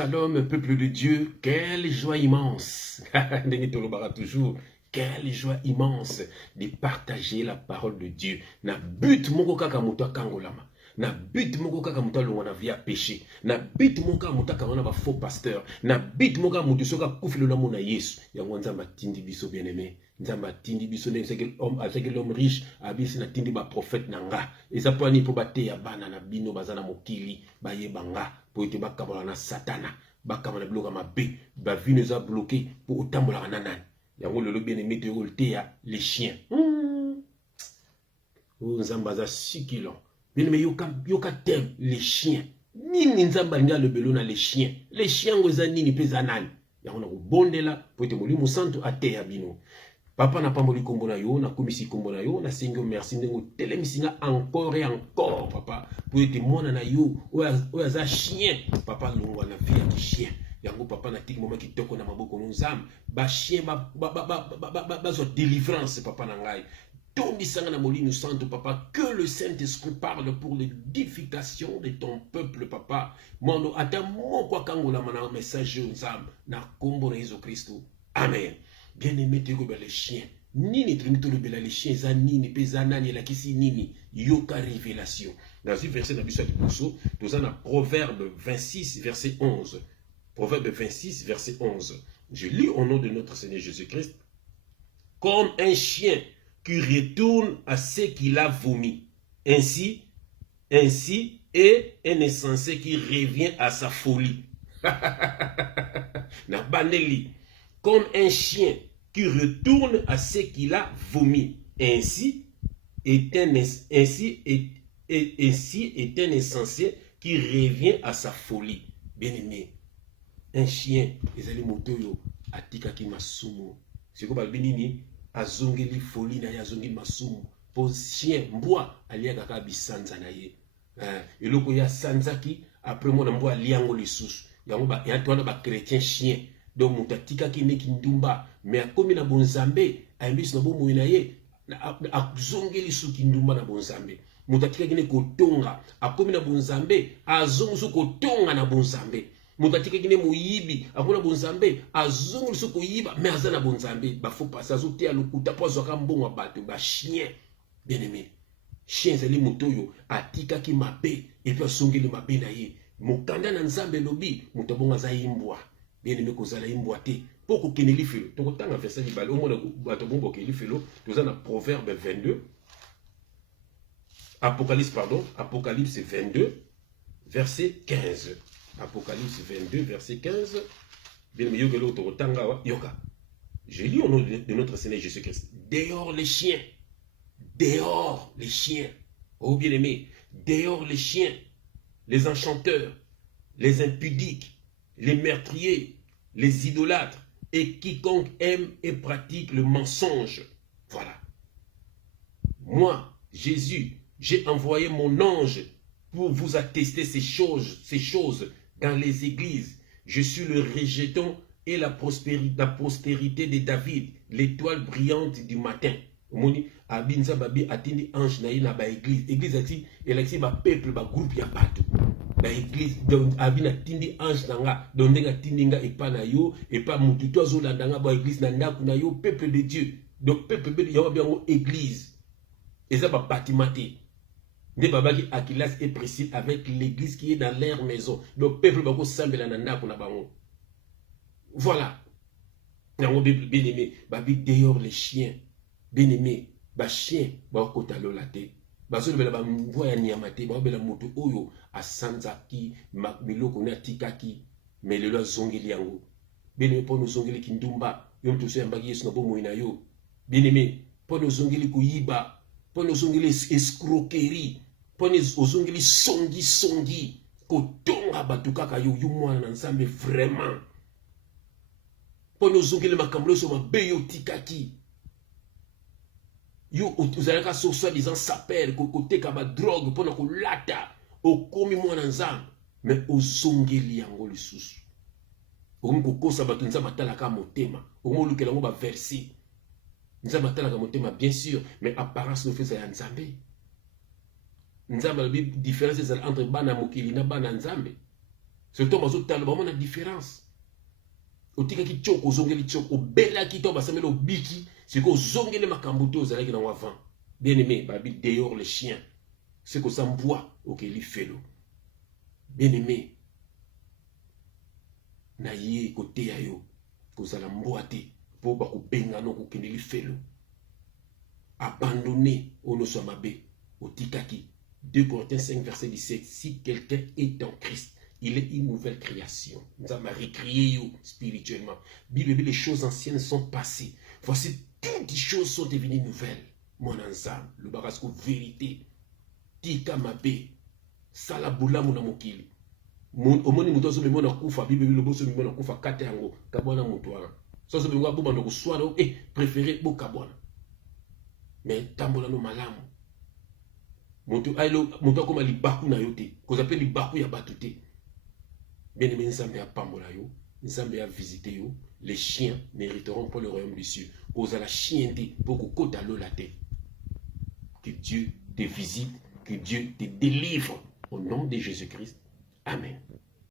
Shalom, peuple de Dieu, quelle joie immense. Toujours, quelle joie immense de partager la parole de Dieu. Na but moko kaka muto kangolama. Na but moko kaka muto longona via péché. Na but moko kaka muto kangona ba faux pasteur. Na but moko kaka muto soka kufilo la mona Yesu. Yango nzamba tindi biso bien-aimé. Nzamba tindi biso ne avec l'homme riche abisi na tindi ba prophète nanga. Eza poani po bate ya bana na bino bazana mokili ba yebanga. Pour ete bakabala na satana bakabala bloka mabe ba vie nous a bloqué pour otambola na nani yango lelo bien aimé de ya les chiens nzamba za sikilo bien aimé yoka tem les chiens nini nzamba nga le belo na les chiens ngoza nini peza nani yango na kubondela pour ete molimo santo ateya bino. Papa n'a pas moli kombo na yo, na komisi kombo na yo, na sengo merci ndengo telemisinga encore et encore papa. Pour être mona na yo, oya za chien, papa longwa na vie ya chien. Yango papa na tiki moment ki toko na maboko nzam, ba chien ba zo délivrance papa na ngai. Tondi sanga na molino santo papa, que le Saint-Esprit parle pour l'édification de ton peuple papa. Mondo ata mo kwa kangola mana message nzam na kombo na Jésus Christ. Amen. Bien-aimé, tu es les chiens. Nini trimito le bela les chiens, za nini, pesa nani, la kisi nini, yoka révélation. Dans ce verset de Bishop Bousso, nous avons Proverbe 26, verset 11. Proverbe 26, verset 11. Je lis au nom de notre Seigneur Jésus-Christ. Comme un chien qui retourne à ce qu'il a vomi. Ainsi est un insensé qui revient à sa folie. Na baneli. Comme un chien qui retourne à ce qu'il a vomi. Ainsi est un insensé qui revient à sa folie. Bien-aimé, un chien, ezali motoyo atika ki masumu. Siko balbinini azongeli folie na ye azongeli masumu. Po chien mbwa alia kaka bisanza na ye. Eloko ya sanzaki après mona mbwa liango lisusu. Yango ba yatwana ba chrétien chien. Donc mutatika ki neki ndumba mais akomi na bonzambe ayembisi na bomo na ye azongeli suki ndumba na bonzambe mutatika ki ne kotonga akomi na bonzambe azongu kotonga na bonzambe mutatika ki ne moyibi akomi na bonzambe azongu suko yiba mais aza na bonzambe ba faut passer azote ya lokuta po azoka mbongo bato ba chien bien aimé chien zeli motoyo atika ki mabe et puis azongeli mabe na ye mokanda na nzambe lobi mutabonga za yimbwa. Bien aimé kozala imboité pour ko keneli filo to ko tanga verset libale au mona bato bombo keneli filo to za na Proverbe 22 Apocalypse 22 verset 15 Apocalypse 22 verset 15 bien aimé yokelo to ko tanga wa yoka je lis au nom de notre Seigneur Jésus-Christ. Dehors les chiens, oh bien aimé, dehors les chiens, les enchanteurs, les impudiques, les meurtriers, les idolâtres et quiconque aime et pratique le mensonge. Voilà. Moi, Jésus, j'ai envoyé mon ange pour vous attester ces choses dans les églises. Je suis le rejeton et la postérité de David, l'étoile brillante du matin. Moni abinza babi atindi ange na ina ba église. Église ati elexi ba peuple ba groupe ya bato. La église donc abina tindi ange nanga dondenga tindinga epa na yo epa mutu to azolanda ba église na ndaku na yo peuple de Dieu. Donc peuple de Dieu bien église. Eza ba bâtiment. Ne babaki Aquilas et Priscille avec l'église qui est dans leur maison. Donc peuple ba ko sambela na ndaku na bango. Voilà. Nango bien aimé, babi dehors les chiens. Bien aimé, ba chien ba kota lolate. Bazo bela ba mvua ya nyamate, ba bela moto oyo asanzaki biloko na tikaki mais lelo zongeli yango. Bien aimé, po no zongeli kindumba, yo mto so yambaki Yesu na bomo ina yo. Bien aimé, po no zongeli kuyiba, po no zongeli escroquerie, po no zongeli songi kotonga batu kaka yo mwana na Nzambe vraiment. Po no zongeli makambo so mabeyo tikaki. Yo uzalaka so soi-disant sapeur côté kaba drogue pona ko lata okomi mwana nzambe mais ozongeli yango lisusu okomi kokosa bato nzambe atalaka motema okomi lukela ngo ba verset nzambe atalaka motema bien sûr mais apparence no feza ya nzambe nzambe la différence entre bana mokili na bana nzambe Surtout vraiment la différence. Otika ki tchoko zongeli tchoko bela ki to basamela obiki c'est que zongeli makambuto zalaki na avant. Bien aimé, babi dehors les chiens. C'est que ça m'voit OK li felo. Bien aimé. Na ye côté ya yo ko zala mboate po ba ko benga no ko kende li felo. Abandonné ono so mabe otikaki. 2 Corinthiens 5 verset 17. Si quelqu'un est en Christ, il est une nouvelle création. Nous avons récréé spirituellement. Bible, les choses anciennes sont passées. Voici toutes les choses sont devenues nouvelles. Mon ensemble, le barasco vérité. Tika mabe. Salabula mona mokili. Omoni muto so bemona kufa Bible le boso bemona kufa kate yango kabona muto wana. So bemona bo bando ko swala préféré bo kabona. Mais tambola no malamu. Muto comme libaku na yote. Ko appelle libaku ya batute. Bien aimé, nous a pambola yo, nous a visité yo. Les chiens mériteront pour le royaume des cieux. Cause à la chienté pour que côte à l'eau la tête. Que Dieu te visite, que Dieu te délivre au nom de Jésus-Christ. Amen.